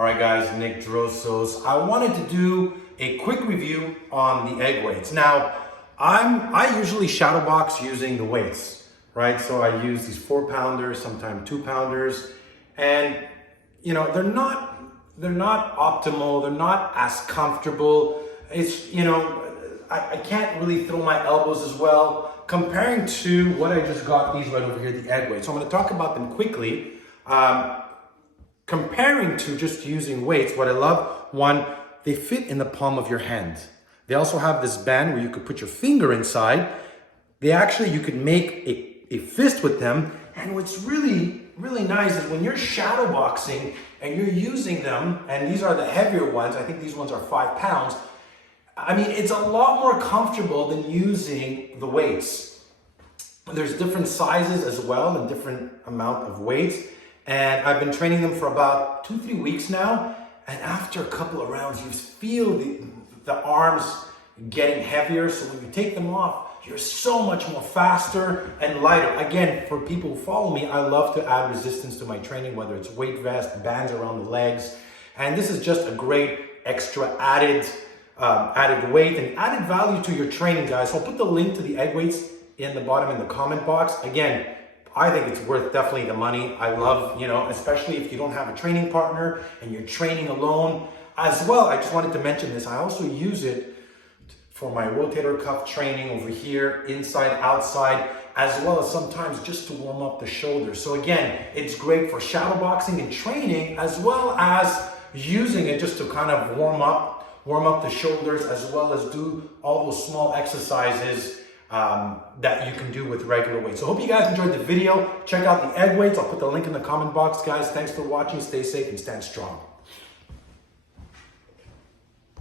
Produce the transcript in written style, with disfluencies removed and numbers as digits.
All right guys, Nick Drossos. I wanted to do a quick review on the egg weights. Now, I usually shadow box using the weights, right? So I use these 4-pounders, sometimes 2-pounders, and you know, they're not optimal, they're not as comfortable. It's, you know, I can't really throw my elbows as well comparing to what I just got, these right over here, the egg weights. So I'm gonna talk about them quickly. Comparing to just using weights, what I love, one, they fit in the palm of your hand. They also have this band where you could put your finger inside. You could make a fist with them. And what's really nice is when you're shadow boxing and you're using them, and these are the heavier ones, I think these ones are 5 pounds. I mean, it's a lot more comfortable than using the weights. There's different sizes as well and different amount of weights. And I've been training them for about 2-3 weeks now. And after a couple of rounds, you feel the arms getting heavier. So when you take them off, you're so much more faster and lighter. Again, for people who follow me, I love to add resistance to my training, whether it's weight vest, bands around the legs. And this is just a great extra added weight and added value to your training, guys. So I'll put the link to the egg weights in the bottom in the comment box. Again, I think it's worth definitely the money. I love, you know, especially if you don't have a training partner and you're training alone. As well, I just wanted to mention this. I also use it for my rotator cuff training over here, inside, outside, as well as sometimes just to warm up the shoulders. So again, it's great for shadow boxing and training, as well as using it just to kind of warm up the shoulders, as well as do all those small exercises that you can do with regular weights. So hope you guys enjoyed the video. Check out the egg weights. I'll put the link in the comment box, guys. Thanks for watching. Stay safe and stand strong.